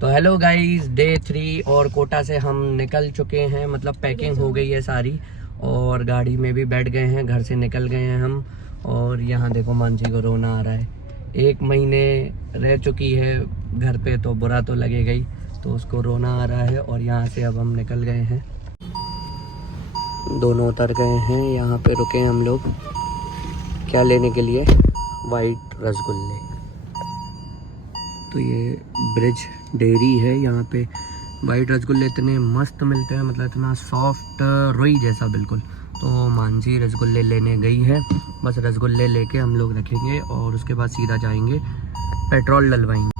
तो hello guys, day 3 और कोटा से हम निकल चुके हैं। मतलब पैकिंग हो गई है सारी और गाड़ी में भी बैठ गए हैं, घर से निकल गए हैं हम। और यहाँ देखो मानसी को रोना आ रहा है। 1 महीने रह चुकी है घर पे तो बुरा तो लगेगा ही, तो उसको रोना आ रहा है। और यहाँ से अब हम निकल गए हैं, दोनों उतर गए हैं। यहाँ पे रुके हम लोग क्या लेने के लिए, वाइट रसगुल्ले। तो ये ब्रिज डेयरी है, यहाँ पे वाइट रसगुल्ले इतने मस्त मिलते हैं, मतलब इतना सॉफ्ट रुई जैसा बिल्कुल। तो मानसी रसगुल्ले लेने गई है, बस रसगुल्ले लेके हम लोग रखेंगे और उसके बाद सीधा जाएंगे पेट्रोल डलवाएंगे।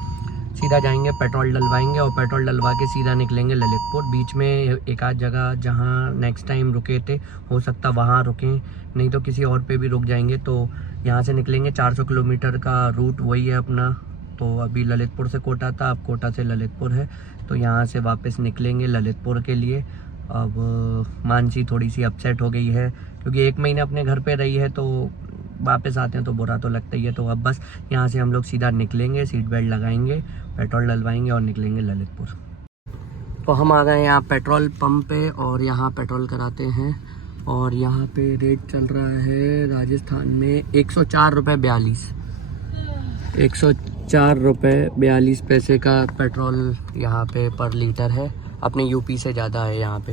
और पेट्रोल डलवा के सीधा निकलेंगे ललितपुर। बीच में एक आध जगह जहाँ नेक्स्ट टाइम रुके थे हो सकता वहाँ रुकें, नहीं तो किसी और पे भी रुक जाएंगे। तो यहाँ से निकलेंगे, 400 किलोमीटर का रूट वही है अपना। तो अभी ललितपुर से कोटा था, अब कोटा से ललितपुर है। तो यहाँ से वापस निकलेंगे ललितपुर के लिए। अब मानसी थोड़ी सी अपसेट हो गई है क्योंकि 1 महीने अपने घर पे रही है, तो वापस आते हैं तो बुरा तो लगता ही है। तो अब बस यहाँ से हम लोग सीधा निकलेंगे, सीट बेल्ट लगाएंगे, पेट्रोल डलवाएंगे और निकलेंगे ललितपुर। तो हम आ गए यहाँ पेट्रोल पंप पे और यहाँ पेट्रोल कराते हैं। और यहाँ पे रेट चल रहा है राजस्थान में 104 रुपये 42, 104 रुपये 42 पैसे का पेट्रोल यहाँ पे पर लीटर है। अपने यूपी से ज़्यादा है यहाँ पे।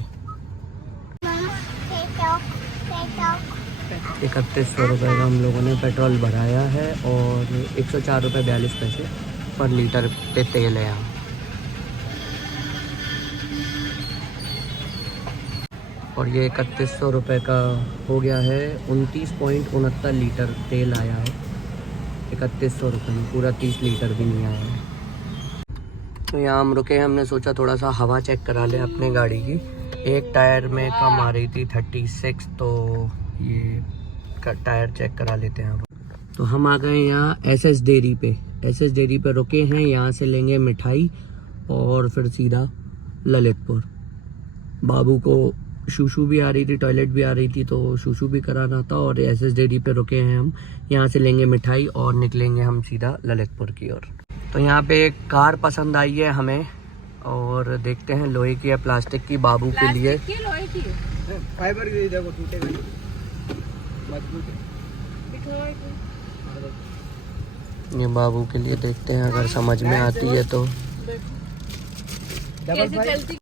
3100 रुपये का हम लोगों ने पेट्रोल भराया है और 104 रुपये 42 पैसे पर लीटर पे तेल है यहाँ। और ये 3100 रुपये का हो गया है, 29.69 लीटर तेल आया है 3100 रुपये में, पूरा 30 लीटर भी नहीं आया है। तो यहाँ हम रुके हैं, हमने सोचा थोड़ा सा हवा चेक करा लें अपने गाड़ी की। एक टायर में कम आ रही थी 36, तो ये टायर चेक करा लेते हैं। तो हम आ गए यहाँ एसएस डेयरी पे रुके हैं। यहाँ से लेंगे मिठाई और फिर सीधा ललितपुर। बाबू को शूशू भी आ रही थी, टॉयलेट भी आ रही थी, तो शूशू भी कराना था। और एसएस डेयरी पे रुके हैं हम, यहाँ से लेंगे मिठाई और निकलेंगे हम सीधा ललितपुर की ओर। तो यहाँ पे एक कार पसंद आई है हमें और देखते हैं लोहे की या प्लास्टिक की। बाबू के लिए फाइबर की, देखो टूटेगा नहीं, मजबूत है। ये बाबू के लिए देखते हैं, अगर समझ में आती है तो। कैसे चलती?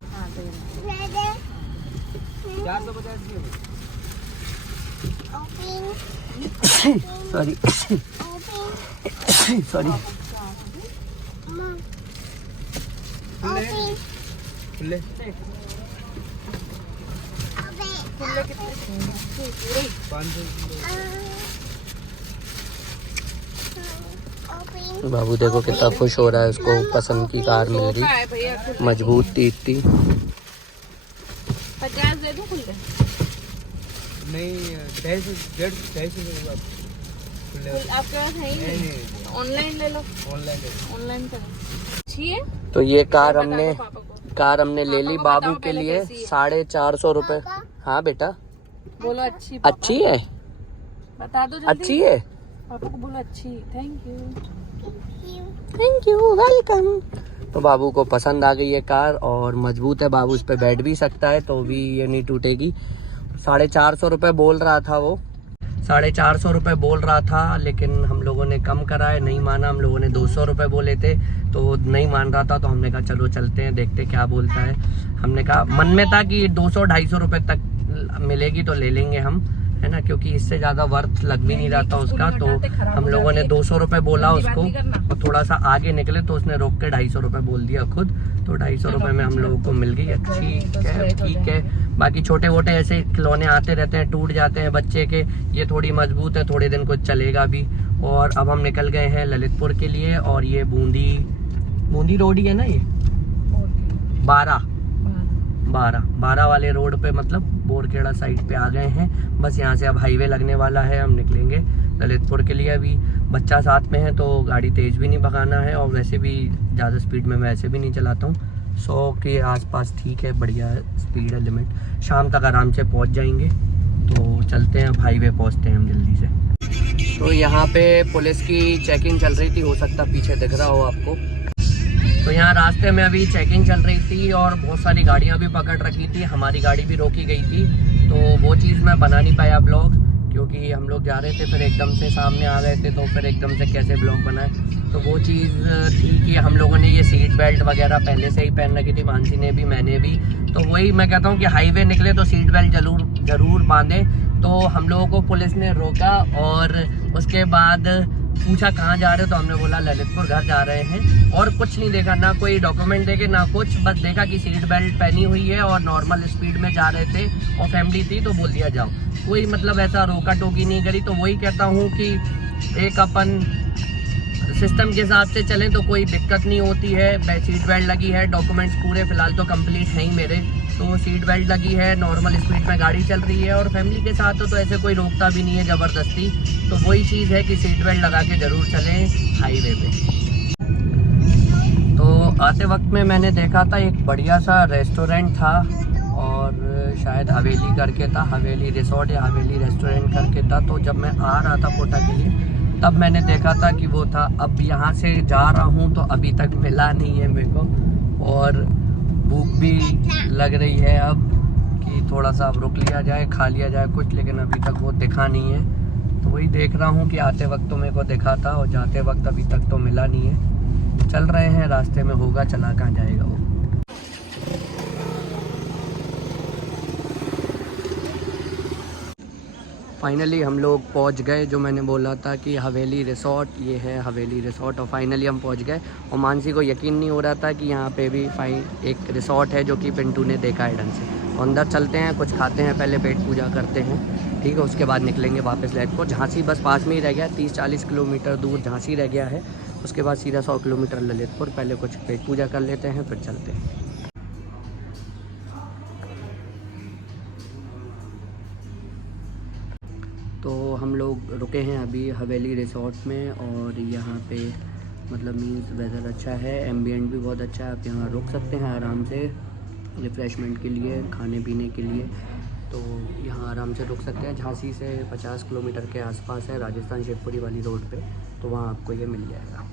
Sorry sorry. बाबू देखो कितना खुश हो रहा है, उसको पसंद की कार मिल रही, मजबूत थी इतनी। 50 दे दूं खुले? नहीं, 250 आपके पास है ही नहीं? ऑनलाइन ले लो। ऑनलाइन अच्छी है। तो ये कार हमने ले ली बाबू के लिए 450 रुपये। हाँ बेटा बोलो अच्छी है, बता दो जल्दी। अच्छी है। पापा को बोलो अच्छी। Thank you welcome. तो बाबू को पसंद आ गई है कार और मजबूत है, बाबू उस पर बैठ भी सकता है तो भी ये नहीं टूटेगी। 450 रुपये बोल रहा था वो, 450 रुपये बोल रहा था, लेकिन हम लोगों ने कम कराए, नहीं माना। हम लोगों ने 200 रुपये बोले थे तो नहीं मान रहा था, तो हमने कहा चलो चलते हैं, देखते क्या बोलता है। हमने कहा मन में था कि 200-250 रुपये तक मिलेगी तो ले लेंगे हम, है ना, क्योंकि इससे ज़्यादा वर्थ लग भी नहीं रहा था उसका। तो हम लोगों ने 200 रुपये बोला उसको और थोड़ा सा आगे निकले तो उसने रोक के 250 रुपये बोल दिया खुद। तो 250 रुपये में हम लोगों को मिल गई। ठीक है। बाकी छोटे मोटे ऐसे खिलौने आते रहते हैं, टूट जाते हैं बच्चे के, ये थोड़ी मजबूत है, थोड़े दिन कुछ चलेगा भी। और अब हम निकल गए हैं ललितपुर के लिए। और ये बूंदी रोड ही है ना, ये 12 वाले रोड पे, मतलब बोरखेड़ा साइड पे आ गए हैं। बस यहाँ से अब हाईवे लगने वाला है, हम निकलेंगे ललितपुर के लिए। अभी बच्चा साथ में है तो गाड़ी तेज़ भी नहीं भगाना है और वैसे भी ज़्यादा स्पीड में मैं वैसे भी नहीं चलाता हूँ। 100 के आसपास ठीक है, बढ़िया स्पीड है, लिमिट। शाम तक आराम से पहुँच जाएंगे। तो चलते हैं, अब हाईवे पहुँचते हैं हम जल्दी से। तो यहाँ पे पुलिस की चेकिंग चल रही थी, हो सकता पीछे दिख रहा हो आपको। तो यहाँ रास्ते में अभी चेकिंग चल रही थी और बहुत सारी गाड़ियाँ भी पकड़ रखी थी, हमारी गाड़ी भी रोकी गई थी। तो वो चीज़ मैं बना नहीं पाया ब्लॉग, क्योंकि हम लोग जा रहे थे, फिर एकदम से सामने आ गए थे, तो फिर एकदम से कैसे ब्लॉग बनाए। तो वो चीज़ थी कि हम लोगों ने ये सीट बेल्ट वगैरह पहले से ही पहन रखी थी, मानसी ने भी, मैंने भी। तो वही मैं कहता हूँ कि हाईवे निकले तो सीट बेल्ट ज़रूर बांधें। तो हम लोगों को पुलिस ने रोका और उसके बाद पूछा कहाँ जा रहे हो, तो हमने बोला ललितपुर घर जा रहे हैं। और कुछ नहीं देखा, ना कोई डॉक्यूमेंट देखे ना कुछ, बस देखा कि सीट बेल्ट पहनी हुई है और नॉर्मल स्पीड में जा रहे थे और फैमिली थी, तो बोल दिया जाओ। कोई मतलब ऐसा रोका टोकी नहीं करी। तो वही कहता हूँ कि एक अपन सिस्टम के हिसाब से चलें तो कोई दिक्कत नहीं होती है। सीट बेल्ट लगी है, डॉक्यूमेंट्स पूरे फिलहाल तो कंप्लीट हैं ही मेरे, तो सीट बेल्ट लगी है, नॉर्मल स्पीड में गाड़ी चल रही है और फैमिली के साथ तो ऐसे कोई रोकता भी नहीं है ज़बरदस्ती। तो वही चीज़ है कि सीट बेल्ट लगा के ज़रूर चलें हाईवे पे। तो आते वक्त में मैंने देखा था एक बढ़िया सा रेस्टोरेंट था, और शायद हवेली करके था, हवेली रिसोर्ट या हवेली रेस्टोरेंट करके था। तो जब मैं आ रहा था कोटा के लिए तब मैंने देखा था कि वो था। अब यहाँ से जा रहा हूँ तो अभी तक मिला नहीं है मेरे को, और भूख भी लग रही है अब कि थोड़ा सा अब रुक लिया जाए, खा लिया जाए कुछ, लेकिन अभी तक वो दिखा नहीं है। तो वही देख रहा हूँ कि आते वक्त तो मेरे को दिखा था और जाते वक्त अभी तक तो मिला नहीं है। चल रहे हैं, रास्ते में होगा, चला कहाँ जाएगा वो। फाइनली हम लोग पहुंच गए, जो मैंने बोला था कि हवेली रिसोर्ट, ये है हवेली रिसोर्ट। और फाइनली हम पहुंच गए और मानसी को यकीन नहीं हो रहा था कि यहाँ पे भी एक रिसोर्ट है जो कि पिंटू ने देखा है ढंग से। तो अंदर चलते हैं, कुछ खाते हैं, पहले पेट पूजा करते हैं, ठीक है, उसके बाद निकलेंगे वापस ललितपुर। झांसी बस पास में ही रह गया, 30-40 किलोमीटर दूर झांसी रह गया है, उसके बाद सीधा 100 किलोमीटर ललितपुर। पहले कुछ पेट पूजा कर लेते हैं, फिर चलते हैं। तो हम लोग रुके हैं अभी हवेली रिसोर्ट में, और यहाँ पे मतलब मीन्स वेदर अच्छा है, एम्बियंट भी बहुत अच्छा है, आप यहाँ रुक सकते हैं आराम से रिफ़्रेशमेंट के लिए, खाने पीने के लिए। तो यहाँ आराम से रुक सकते हैं। झांसी से 50 किलोमीटर के आसपास है, राजस्थान शिवपुरी वाली रोड पे, तो वहाँ आपको ये मिल जाएगा।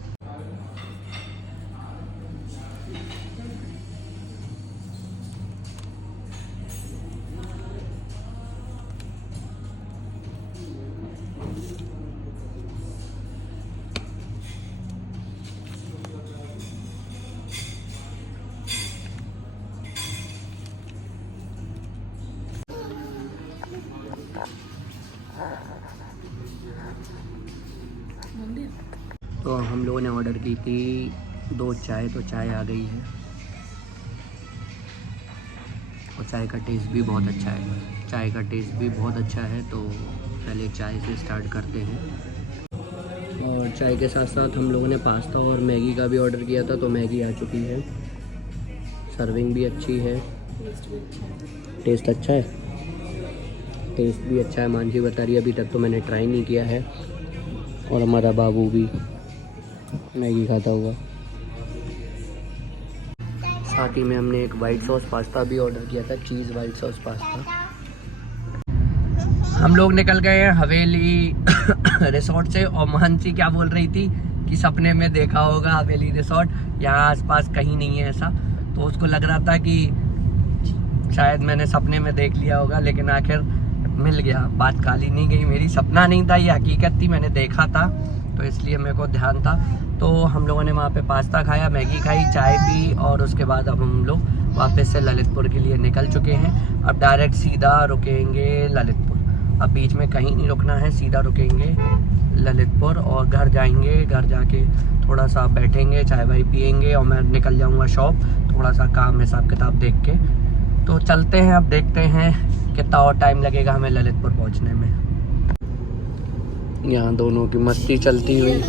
तो हम लोगों ने ऑर्डर की थी 2 चाय, तो चाय आ गई है और चाय का टेस्ट भी बहुत अच्छा है। चाय का टेस्ट भी बहुत अच्छा है, तो पहले चाय से स्टार्ट करते हैं। और चाय के साथ साथ हम लोगों ने पास्ता और मैगी का भी ऑर्डर किया था, तो मैगी आ चुकी है, सर्विंग भी अच्छी है, टेस्ट अच्छा है, टेस्ट भी अच्छा है। मानसी बता रही है अभी तक तो मैंने ट्राई नहीं किया है, और हमारा बाबू भी मैगी खाता हुआ। साथ ही में हमने एक वाइट सॉस पास्ता भी ऑर्डर किया था, चीज़ वाइट सॉस पास्ता। हम लोग निकल गए हैं हवेली रिसोर्ट से, और मानसी क्या बोल रही थी कि सपने में देखा होगा हवेली रिसोर्ट, यहाँ आसपास कहीं नहीं है ऐसा। तो उसको लग रहा था कि शायद मैंने सपने में देख लिया होगा, लेकिन आखिर मिल गया। बात खाली नहीं गई मेरी, सपना नहीं था, ये हकीकत थी, मैंने देखा था, तो इसलिए मेरे को ध्यान था। तो हम लोगों ने वहाँ पे पास्ता खाया, मैगी खाई, चाय पी, और उसके बाद अब हम लोग वापस से ललितपुर के लिए निकल चुके हैं। अब डायरेक्ट सीधा रुकेंगे ललितपुर, अब बीच में कहीं नहीं रुकना है, सीधा रुकेंगे ललितपुर और घर जाएंगे। घर जाके थोड़ा सा बैठेंगे, चाय वाय पियेंगे, और मैं निकल जाऊँगा शॉप, थोड़ा सा काम हिसाब किताब देख के। तो चलते हैं, अब देखते हैं कितना और टाइम लगेगा हमें ललितपुर पहुंचने में। यहाँ दोनों की मस्ती चलती हुई।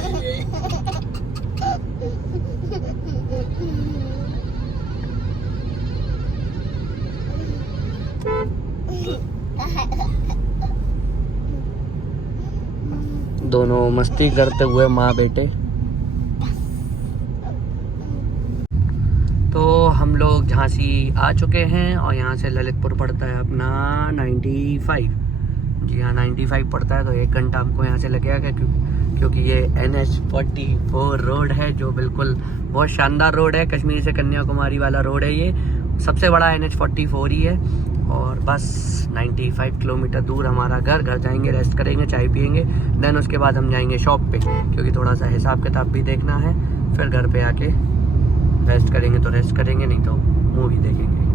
दोनों मस्ती करते हुए माँ बेटे। तो हम लोग झांसी आ चुके हैं, और यहाँ से ललितपुर पड़ता है अपना 95। जी हाँ, 95 पड़ता है, तो 1 घंटा हमको यहाँ से लगेगा, क्योंकि ये NH44 रोड है जो बिल्कुल बहुत शानदार रोड है। कश्मीर से कन्याकुमारी वाला रोड है ये, सबसे बड़ा NH44 ही है। और बस 95 किलोमीटर दूर हमारा घर जाएंगे, रेस्ट करेंगे, चाय पियेंगे, देन उसके बाद हम जाएंगे शॉप पे, क्योंकि थोड़ा सा हिसाब किताब भी देखना है। फिर घर पे आके रेस्ट करेंगे तो रेस्ट करेंगे, नहीं तो मूवी देखेंगे।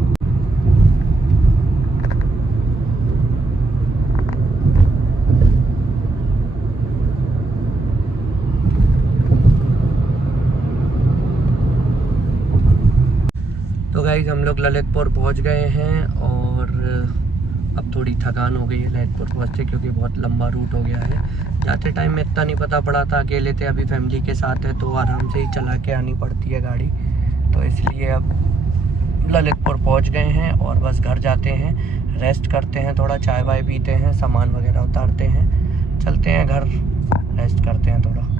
तो गाइस हम लोग ललितपुर पहुंच गए हैं और अब थोड़ी थकान हो गई है ललितपुर पहुंचते, क्योंकि बहुत लंबा रूट हो गया है। जाते टाइम में इतना नहीं पता पड़ा था, अकेले थे, अभी फैमिली के साथ है तो आराम से ही चला के आनी पड़ती है गाड़ी। तो इसलिए अब ललितपुर पहुंच गए हैं और बस घर जाते हैं, रेस्ट करते हैं, थोड़ा चाय वाय पीते हैं, सामान वगैरह उतारते हैं, चलते हैं घर, रेस्ट करते हैं थोड़ा।